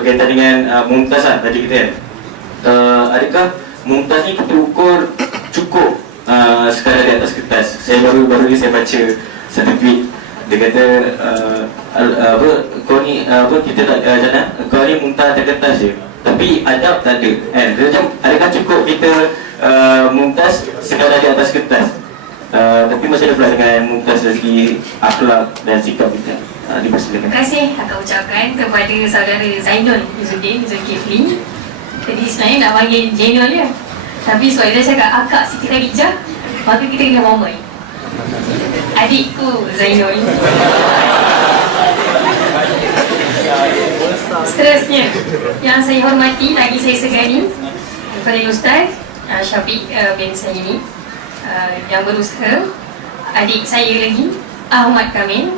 berkaitan dengan mumtaz lah tadi kita kan. Adakah mumtaz ni kita ukur cukup sekadar di atas kertas? Saya baru ni saya baca satu tweet. Dia kata kau ni kita tak Jannah, kau ni mumtaz atas kertas je, tapi adab tak ada kan. Macam adakah cukup kita mumtaz sekadar di atas kertas? Tapi macam mana pula dengan mumtaz dari segi akhlak dan sikap kita? Dipersilakan. Terima kasih akak ucapkan kepada saudara Zainul Izzuddin Zulkifli. Tadi sebenarnya nak panggil Zainul je, tapi sebab dia cakap akak Siti Khadijah, maka kita kena Muhammad. Adikku Zainul. Seterusnya yang saya hormati, lagi saya segani kepada Ustaz Syafiq bin Sayyidi yang berusaha, adik saya lagi Ahmad Kamil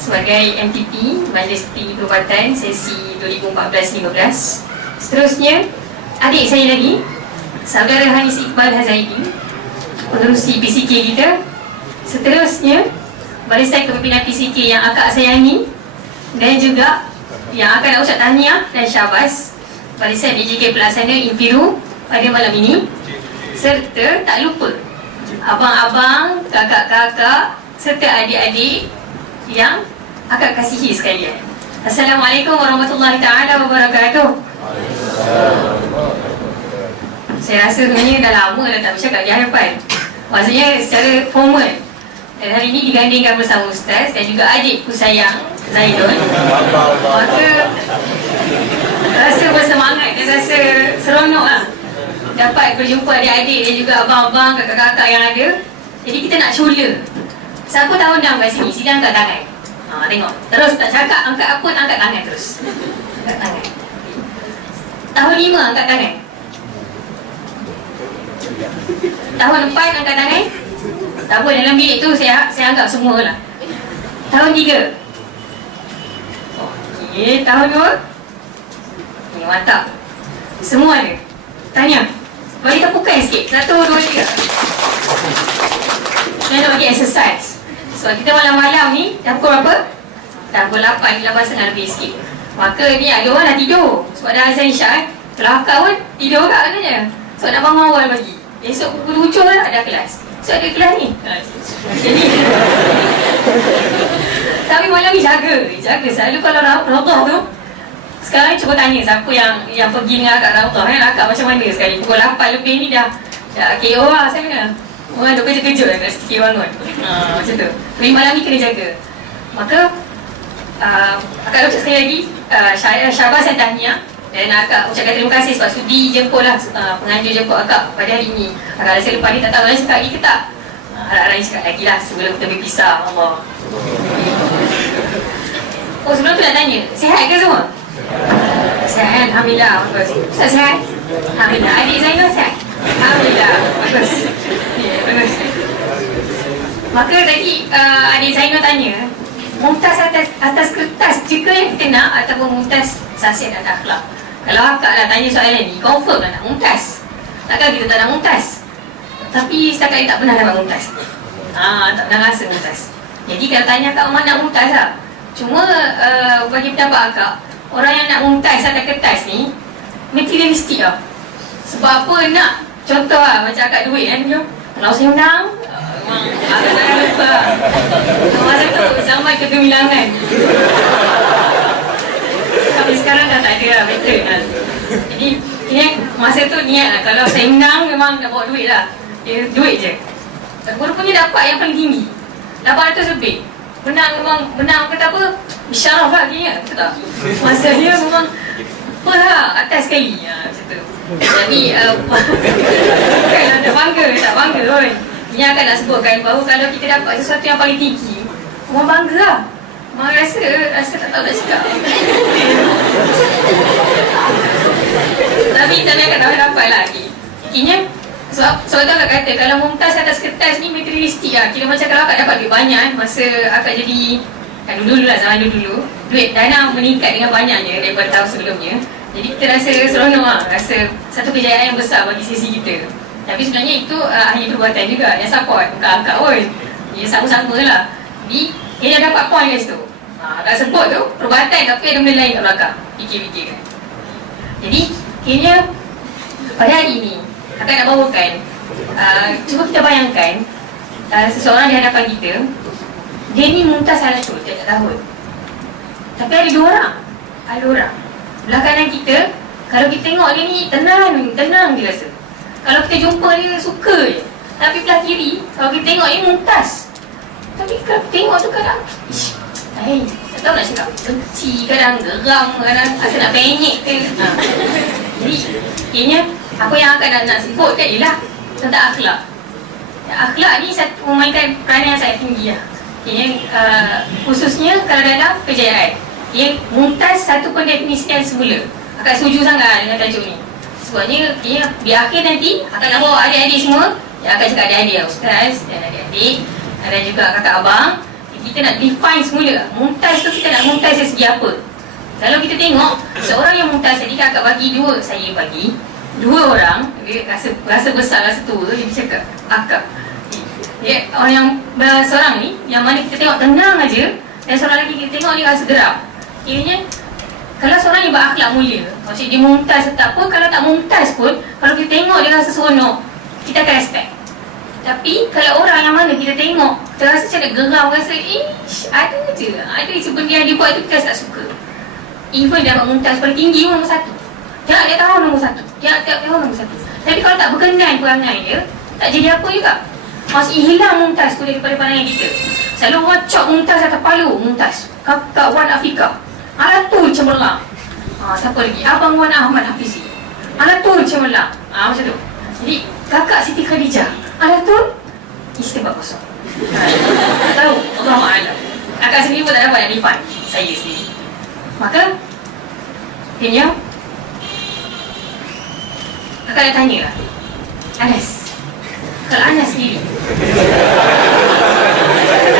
sebagai MTP Majlis Tinggi Perubatan sesi 2014-15. Seterusnya adik saya lagi saudara Hanis Iqbal Hazaidi, pengerusi PCK kita. Seterusnya barisan kepimpinan PCK yang akak sayangi dan juga yang akan nak ucap tahniah dan syabas, barisan DJK pelaksana Impiru pada malam ini, serta tak lupa abang-abang, kakak-kakak serta adik-adik yang akak kasihi sekalian. Assalamualaikum warahmatullahi ta'ala wabarakatuh. Saya rasa sebenarnya dah lama dah tak bercakap di hadapan, maksudnya secara formal. Dan hari ini digandingkan bersama Ustaz dan juga adikku sayang Zaidul. Maka rasa bersemangat dan rasa seronok lah dapat berjumpa adik-adik dan juga abang-abang, kakak-kakak yang ada. Jadi kita nak cula. Siapa tahu undang kat sini, sila angkat tangan. Tengok, terus tak cakap angkat apa, angkat tangan terus. Angkat tangan. Tahun 5 angkat tangan. Tahun 4 angkat tangan. Tak apa, dalam bilik tu saya anggap semua lah. Tahun 3. Okey, tahun 2. Okay, mantap. Semua ada. Tanya. Bagi tepukan sikit. 1, 2, 3. Saya nak bagi exercise. Sebab kita malam-malam ni dah pukul berapa? Dah pukul 8, 8.30 lebih sikit. Maka ni ada orang dah tidur sebab dah azan Isyak. Kalau akak pun tidur kat katanya, sebab nak bangun awal pagi. Esok pukul 7 lah ada kelas. So ada kelas ni. Jadi tapi malam ni jaga selalu kalau Raudhah tu. Sekarang cuba tanya siapa yang pergi dengan akak Raudhah kan, akak macam mana sekali pukul 8 lebih ni dah KO lah saya kena. Orang duk kerja-kerja lah kat sikit bangun. Macam tu. Tapi malam ni kena jaga. Maka akak ucap sekali lagi syabas dan tahniah. Dan akak ucapkan terima kasih sebab sudi jemput lah penganjur jemput akak pada hari ini. Akak rasa lepas ni tak tahu lagi cakap lagi ke tak? Harap-harap cakap lagi lah sebelum kita berpisah. Allah. Oh, sebelum tu nak tanya, sihat ke semua? Sihat, Alhamdulillah. Bagus. Ustaz sihat? Alhamdulillah. Adik Zainal sihat? Alhamdulillah. Bagus. Bagus. Maka tadi adik Zainal tanya, mumtaz atas kertas juga yang kita nak ataupun mumtaz sahsiat dan akhlak? Kalau akak dah tanya soalan ni, confirm lah nak mumtaz. Takkan kita tak nak mumtaz? Tapi setakat ni tak pernah dapat mumtaz. Tak pernah rasa mumtaz. Jadi kalau tanya akak mana nak mumtaz lah. Cuma bagi pendapat akak, orang yang nak mumtaz atas kertas ni materialistik lah. Sebab apa nak? Contoh lah, macam akak duit kan, kalau saya menang, akak jangan lupa masa tu zaman kegemilangan. Tapi sekarang dah tak ada lah, better kan. Jadi ini masa tu niat lah, kalau saya menang memang nak bawa duit lah. Duit je. Rupanya dapat yang paling tinggi, 800 lebih. Menang kata apa, bisyarah lah dia, betul tak? Masa dia memang apa lah, atas sekali macam tu. Jadi bukanlah nak bangga, tak bangga pun. Ini akan nak sebutkan bahawa kalau kita dapat sesuatu yang paling tinggi, orang bangga lah. Orang rasa tak tahu nak cakap. Tapi akan tahu dapat lah. Intinya sebab tu akak kata kalau mumtaz atas kertas ni materialistik lah. Kira macam kalau akak dapat duit banyak masa akak jadi dulu lah, zaman dulu duit dana meningkat dengan banyaknya daripada tahun sebelumnya. Jadi kita rasa seronok lah, rasa satu kejayaan yang besar bagi sisi kita. Tapi sebenarnya itu ahli perbuatan juga yang support, bukan akak pun. Dia sama-sama lah. Jadi dia dah dapat point kat situ. Akak sebut tu perbuatan tapi ada benda lain kat belakang. Fikir-fikir kan. Jadi kayaknya pada hari ini akan nak bawakan, cuba kita bayangkan seseorang di hadapan kita, dia ni Mumtaz Halatul tiap tahun, tapi ada dua orang. Belah kanan kita, kalau kita tengok dia ni tenang dia rasa. Kalau kita jumpa dia suka je. Tapi belah kiri, kalau kita tengok dia Mumtaz, tapi kalau kita tengok tu kadang tak tahu nak cakap, benci, kadang geram, kadang rasa nak penyek ke. Jadi kayaknya apa yang akan nak sebutkan ialah tentang akhlak. Akhlak ni memainkan peranan yang sangat tinggi lah. Kayaknya khususnya kalau dalam kejayaan. Mumtaz satu pendefinisian semula. Akan setuju sangat dengan tajuk ni. Sebabnya di akhir nanti akan nak bawa adik-adik semua. Yang akan cakap adik-adik Ustaz dan adik-adik dan juga kakak abang. Kita nak define semula Mumtaz tu, kita nak Mumtaz dari segi apa. Kalau kita tengok seorang yang Mumtaz tadi, kakak bagi dua, saya bagi dua orang. Dia rasa besar, rasa tua, dia cakap akak. Orang yang seorang ni yang mana kita tengok tenang aja, dan seorang lagi kita tengok dia rasa geram. Kiranya kalau seorang yang berakhlak mulia, maksud dia Mumtaz atau apa, kalau tak Mumtaz pun, kalau kita tengok dia rasa seronok, kita akan respect. Tapi kalau orang yang mana kita tengok, kita rasa macam nak geram, rasa ada je benda yang dia buat tu kita tak suka. Even dapat Mumtaz paling tinggi pun nombor satu, tiap tahun nombor satu, tiap tahun nombor satu. Tapi kalau tak berkenan perangai dia, tak jadi apa juga. Maksudnya hilang Mumtaz tu daripada pandangan kita. Selalu orang cop Mumtaz atas palu, Mumtaz Kakak Wan Afika, Alatul Cemerlang, siapa lagi? Abang Wan Ahmad Hafizi, Alatul Cemerlang, macam tu. Jadi Kakak Siti Khadijah, Alatul Istimewa kosong. Tahu, Allahu'alam. Kakak sendiri pun tak dapat yang define saya sendiri. Maka akhirnya kakak nak tanya lah, Anas, kalau Anas sendiri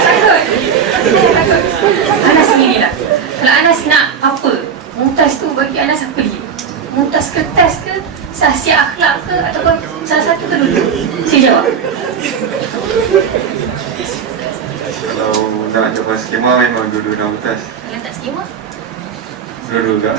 takut Anas sendiri lah, kalau Anas nak apa, Mumtaz tu bagi Anas apa dia? Mumtaz kertas ke, sahsia akhlak ke, ataupun salah satu ke dulu? Saya jawab. Kalau nak jawab skema memang dulu dah Mumtaz. Kalau tak skema? Dulu tak.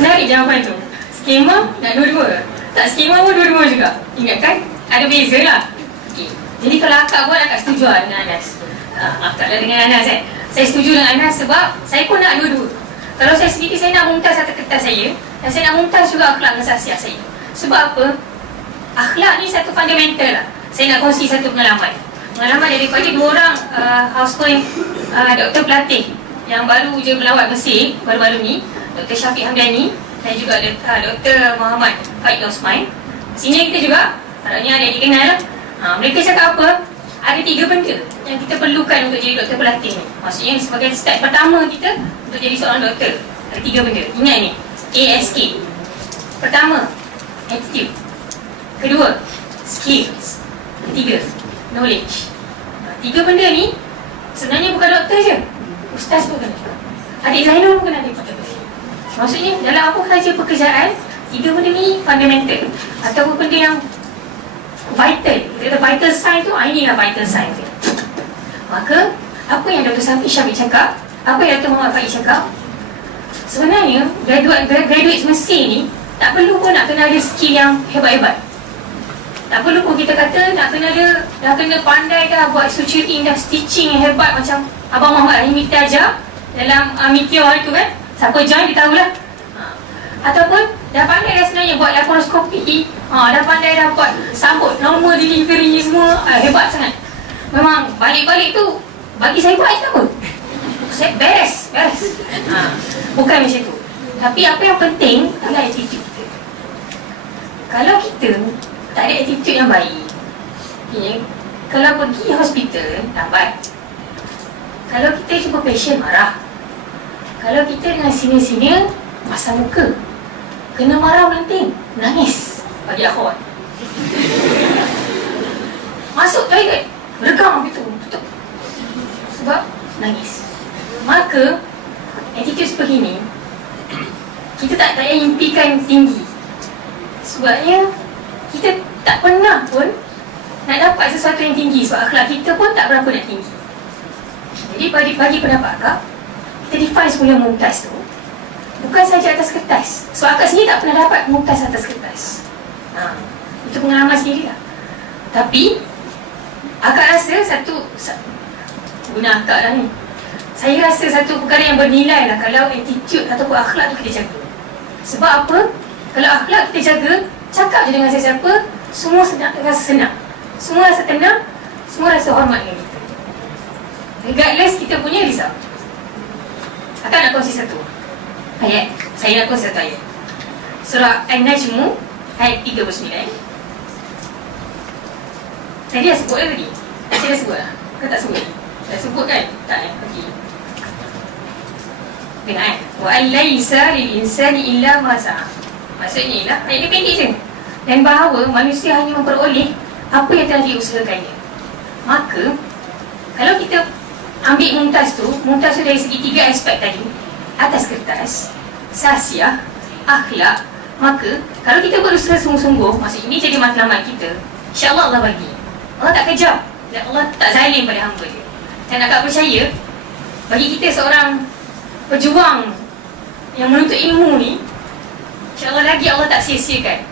Menarik jawapan tu. Skema nak dua-dua, tak skema pun dua-dua juga. Ingatkan ada beza lah. Okay. Jadi kalau akak pun akak setuju lah dengan Anas. Akak lah dengan Anas kan. Saya setuju dengan Anas sebab saya pun nak dua-dua. Kalau saya sendiri, saya nak Mumtaz atas kertas saya, dan saya nak Mumtaz juga akhlak dan sahsiah saya. Sebab apa? Akhlak ni satu fundamental lah. Saya nak kongsi satu pengalaman daripada dua orang household doktor pelatih yang baru je melawat Mesir baru-baru ni, Dr. Syafiq Hamdani dan juga Dr. Muhammad Faid Osman. Sini kita juga, harapnya ada dikenal lah. Mereka cakap apa? Ada 3 benda yang kita perlukan untuk jadi doktor pelatih ni. Maksudnya sebagai step pertama kita untuk jadi seorang doktor, ada 3 benda. Ingat ni, ASK. Pertama, attitude. Kedua, skills. Ketiga, knowledge. 3 benda ni sebenarnya bukan doktor je, ustaz pun kena. Adik Zainul pun kena ada 3 benda. Maksudnya dalam apa sahaja pekerjaan, 3 benda ni fundamental ataupun benda yang vital. Kita kata vital sign tu, inilah vital sign tu. Maka apa yang Dr. Syafiq cakap, apa yang Dr. Muhammad Faid cakap, sebenarnya graduate Mesir ni tak perlu pun nak kena ada skill yang hebat-hebat. Tak perlu pun kita kata nak kena ada, dah kena pandai dah buat suturing dah stitching yang hebat macam Abang Muhammad Rahim kita ajar dalam Meteor tu kan. Siapa join dia tahulah. Ataupun dah pandai dah sebenarnya buat laparoskopi, dah pandai dah buat sambut normal delivery semua, hebat sangat. Memang balik-balik tu bagi saya buat je tak apa, saya beres. Bukan macam tu. Tapi apa yang penting adalah attitude kita. Kalau kita tak ada attitude yang baik, okay, kalau pergi hospital lambat, kalau kita jumpa patient marah, kalau kita dengan senior-senior pasang muka, kena marah melenting, nangis bagi akhwat. Masuk toilet, regang gitu, tutup. Sebab nangis. Maka attitude seperti ini kita tak payah impikan tinggi. Sebabnya kita tak pernah pun nak dapat sesuatu yang tinggi, sebab akhlak kita pun tak berapa nak tinggi. Jadi bagi pendapat akak, kita define semula mumtaz tu bukan saja atas kertas. So akak sendiri tak pernah dapat mumtaz atas kertas. Itu pengalaman sendiri lah. Tapi akak rasa guna akak lah ni, saya rasa satu perkara yang bernilai lah kalau attitude ataupun akhlak tu kita jaga. Sebab apa? Kalau akhlak kita jaga, cakap je dengan sesiapa, semua rasa senang, semua rasa tenang, semua rasa hormat dengan kita, regardless kita punya risau. Akak nak kongsi satu ayat. Saya nak kongsi satu ayat, surah An-Najm ayat 39. Tadi dah sebut lah tadi. Saya dah sebut lah. Kau tak sebut? Dah sebut kan? Tak kan? Okey. Dengar kan? Wa al-laisa lil-insani illa ma sa'a. Maksudnya ialah, ayat dia pendek je. Dan bahawa manusia hanya memperoleh apa yang telah diusahakannya. Maka, kalau kita ambil mumtaz tu dari segi 3 aspek tadi, atas kertas, sasiah, akhlak, maka kalau kita berusaha sungguh-sungguh, maksud ini jadi matlamat kita, insya-Allah Allah bagi. Allah tak kejam dan Allah tak zalim pada hamba dia. Dan akak percaya, bagi kita seorang pejuang yang menuntut ilmu ni, insya-Allah lagi Allah tak sia-siakan.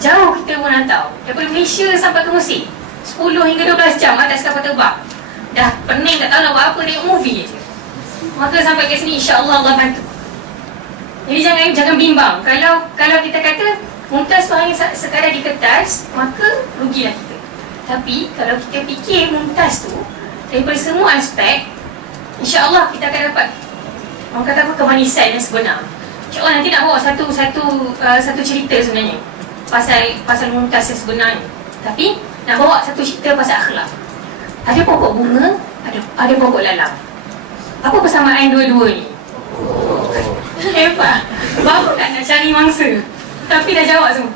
Jauh kita merantau, daripada Malaysia sampai ke Mesir, 10 hingga 12 jam atas kapal terbang. Dah pening tak tahu nak buat apa, tengok movie je. Maka sampai ke sini insya-Allah Allah bantu. Jadi jangan bimbang. Kalau kita kata mumtaz tu hanya sekadar di kertas, maka rugilah kita. Tapi kalau kita fikir mumtaz tu daripada semua aspek, insya-Allah kita akan dapat, orang kata apa, kemanisan yang sebenar. InsyaAllah nanti nak bawa satu cerita sebenarnya pasal mumtaz yang sebenarnya. Tapi nak bawa satu cerita pasal akhlak. Ada pokok bunga, ada pokok lalang. Apa persamaan dua-dua ni? Hebat. Baru nak cari mangsa, tapi dah jawab semua.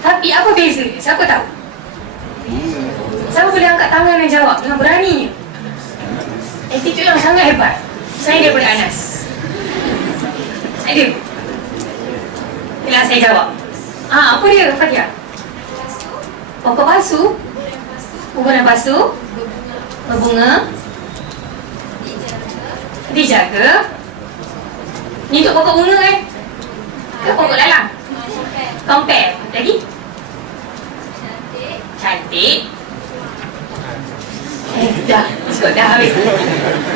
Tapi apa beza? Siapa tahu? Siapa boleh angkat tangan dan jawab dengan beraninya? Attitude yang sangat hebat. Saya daripada Anas. Ada? Bila saya jawab, apa dia? Apa dia? Pokok pasu, bunga pasu, berbunga, dijaga. Ni untuk pokok bunga kan? Ke pokok lalang? Compare. Lagi? Cantik. Dah habis.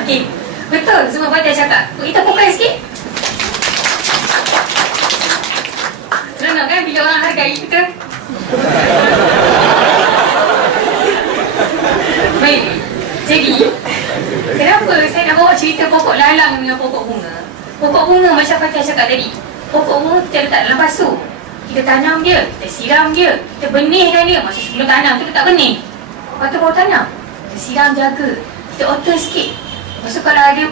Okey. Betul semua Fatihah cakap. Kita fokus sikit. Seronok kan bila orang hargai kita? Baik. Jadi, kenapa saya nak bawa cerita pokok lalang dengan pokok bunga? Pokok bunga macam Fatihah cakap tadi. Pokok bunga kita letak dalam pasu. Kita tanam dia, kita siram dia, kita benihkan dia. Maksud sebelum tanam tu kita tak benih. Lepas tu baru tanam. Kita siram, jaga. Kita alter sikit. Maksud kalau ada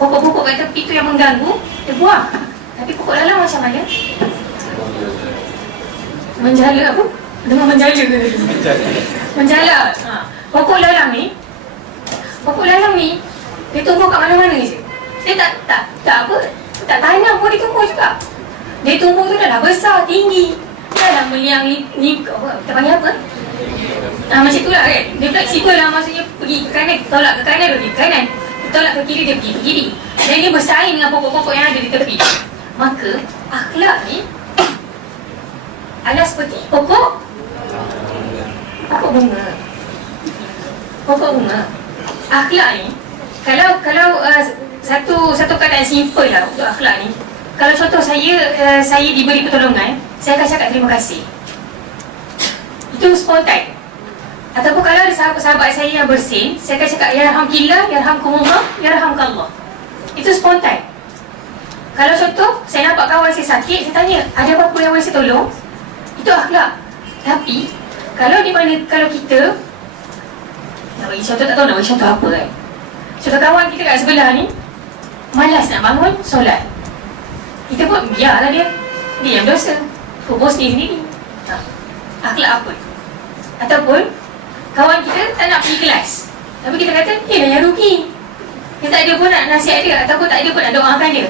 pokok-pokok kat tepi tu yang mengganggu, kita buang. Tapi pokok lalang macam mana? Menjala apa? Dengan menjala ke? Menjala. Pokok lalang ni, dia tumbuh kat mana-mana je. Dia tak apa, tak tanam pun dia tumbuh juga. Dia tumbuh tu dah besar, tinggi. Dia dah meliang ni apa? Kita panggil apa? Macam tu lah kan. Dia fleksibel lah, maksudnya pergi ke kanan, tolak ke kanan, pergi ke kanan. Tolak ke kiri, dia pergi ke kiri. Dan dia bersaing dengan pokok-pokok yang ada di tepi. Maka, akhlak ni adalah seperti pokok bunga. Pokok bunga. Akhlak ni, kalau satu keadaan simple lah untuk akhlak ni. Kalau contoh saya diberi pertolongan, saya akan cakap terima kasih. Itu spontan. Ataupun kalau ada sahabat-sahabat saya yang bersin, saya akan cakap yarhamkillah, yarhamkumullah, yarhamkallah. Itu spontan. Kalau contoh saya nampak kawan saya sakit, saya tanya, ada apa-apa yang boleh saya tolong? Itu akhlak. Tapi kalau kita nak bagi contoh, tak tahu nak bagi contoh apa kan. Contoh kawan kita kat sebelah ni malas nak bangun solat, kita pun biarlah dia yang dosa, kubur sendiri. Akhlak apa? Ataupun kawan kita tak nak pergi kelas, tapi kita kata dia dah yang rugi, dia tak ada pun nak nasihat dia, ataupun tak ada pun nak doakan dia.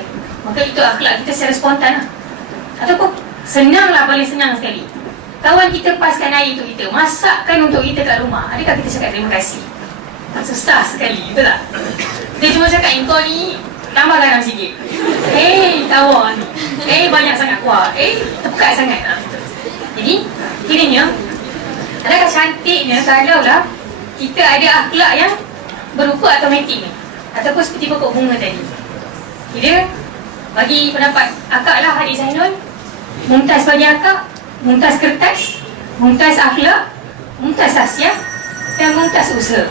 Maka itu akhlak kita secara spontan lah. Ataupun senang lah, paling senang sekali, kawan kita paskan air untuk kita, masakkan untuk kita kat rumah, adakah kita cakap terima kasih? Susah sekali, betul tak? Dia cuma cakap, kau ni tambah garam sikit. Tawar ni. Banyak sangat. Wah, tepat sangat. Jadi, kiranya, adakah cantiknya kalau lah kita ada akhlak yang berupa automatik ni. Ataupun seperti pokok bunga tadi. Kira, bagi pendapat akak lah adik Zainul, mumtaz bagi akak, mumtaz kertas, mumtaz akhlak, mumtaz hasiah dan mumtaz usaha.